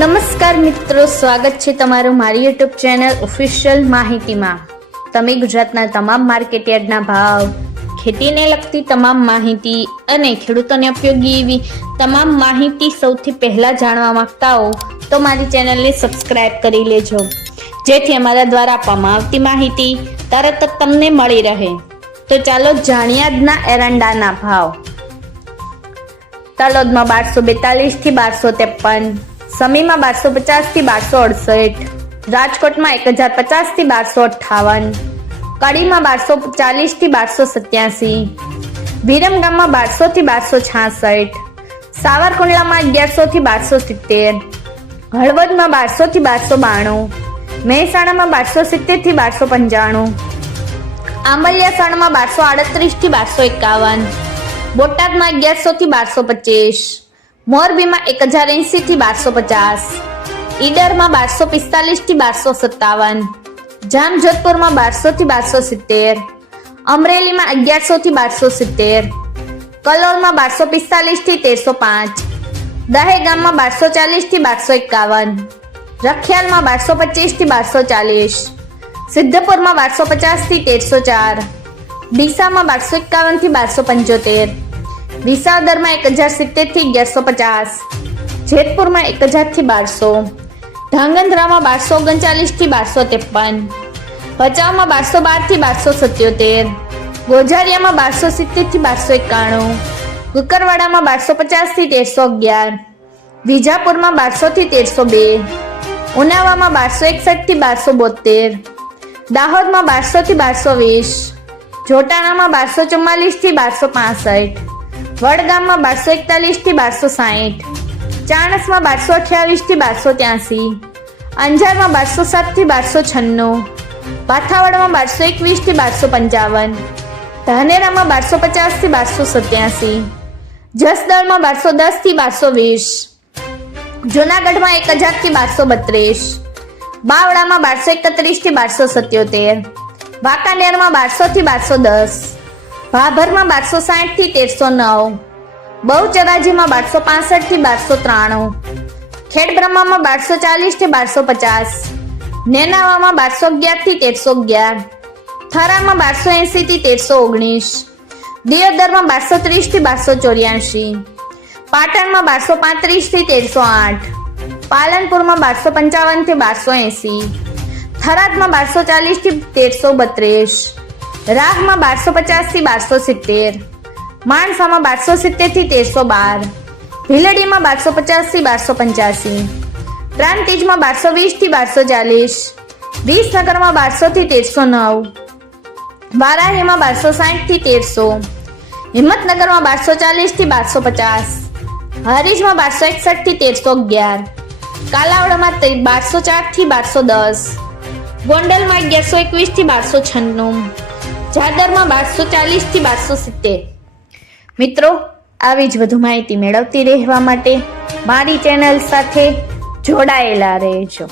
નમસ્કાર મિત્રો, સ્વાગત છે તમારું મારી યુટ્યુબ ચેનલ ઓફિશિયલ માહિતીમાં। તમે ગુજરાતના તમામ માર્કેટયાર્ડના ભાવ, ખેતીને લગતી તમામ માહિતી અને ખેડૂતોને ઉપયોગી એવી તમામ માહિતી સૌથી પહેલા જાણવા માંગતા હો તો મારી ચેનલને સબસ્ક્રાઇબ કરી લેજો, જેથી અમારા દ્વારા આપવામાં આવતી માહિતી તરત જ તમને મળી રહે। તો ચાલો જાણીએ આજના એરંડાના ભાવ। તલોદમાં 1242 થી 1253, સમીમાં 1250 થી 1268, રાજકોટમાં 1050 થી 1258, કડીમાં 1240 થી 1287, વિરમગામમાં 1200 થી 1266, સાવરકુંડલામાં 1100 થી 1270, હળવદમાં 1200 થી 1292, મહેસાણામાં 1270 થી 1295, આંબલિયાસાણમાં 1238 થી 1251, બોટાદમાં 1100 થી 1225, મોરબીમાં 1080 થી 1250, ઈડરમાં 1245 થી 1257, જામજોધપુરમાં 1200 થી 1270, અમરેલીમાં 1100 થી 1270, કલોલમાં 1245 થી 1305, દહેગામમાં 1240 થી 1251, રખિયાલમાં 1225 થી 1240, સિદ્ધપુરમાં 1250 થી 1304, ડીસામાં 1251 થી 1275, વિસાવદરમાં 1070 થી 1150, જેતપુરમાં 1000 થી 1200, ધાંગધ્રામાં 1239 થી 1253, ભચાઉમાં 1212 થી 1277, ગોઝારિયામાં 1270 થી 1291, કુકરવાડામાં 1250 થી 1311, વિજાપુરમાં 1200 થી 1302, ઉનાવામાં 1261 થી 1272, દાહોદમાં 1200 થી 1220, જોટાણામાં 1244 થી 1265, વડગામમાં 1241 થી 1260, ચાણસમાં 1228 થી 1283, અંજારમાં 1207 થી 1296, પાથાવાડમાં 1221 થી 1255, ધાનેરામાં 1250 થી 1287, જસદણમાં 1210 થી 1220, જૂનાગઢમાં 1000 થી 1232, બાવળામાં 1231 થી 1277, વાંકાનેરમાં 1200 થી 1210, ભાભરમાં 1260 થી 1309, બહુચરાજીમાં 1265 થી 1293, ખેડબ્રહ્મામાં 1240 થી 1250, નેનાવામાં 1211 થી 1311, થરામાં 1280 થી 1319, દિયોદરમાં 1230 થી 1284, પાટણમાં 1235 થી 1308, પાલનપુરમાં 1255 થી 1280, થરાદમાં 1240 થી 1332, રાહમાં 1250 થી 1270, માણસામાં 1270 થી 1312, ભીલડીમાં 1250 થી 1285, પ્રાંતિજમાં 1220 થી 1240, વિસનગરમાં 1200 થી 1309, વારાહીમાં 1260 થી 1300, હિંમતનગરમાં 1240 થી 1250, હારીજમાં 1261 થી 1311, કાલાવડમાં 1204 થી 1210, ગોંડલમાં 1121 થી 1296, જાદરમાં 1240 થી 1270। મિત્રો, આવી જ વધુ માહિતી મેળવતી રહેવા માટે મારી ચેનલ સાથે જોડાયેલા રહેજો।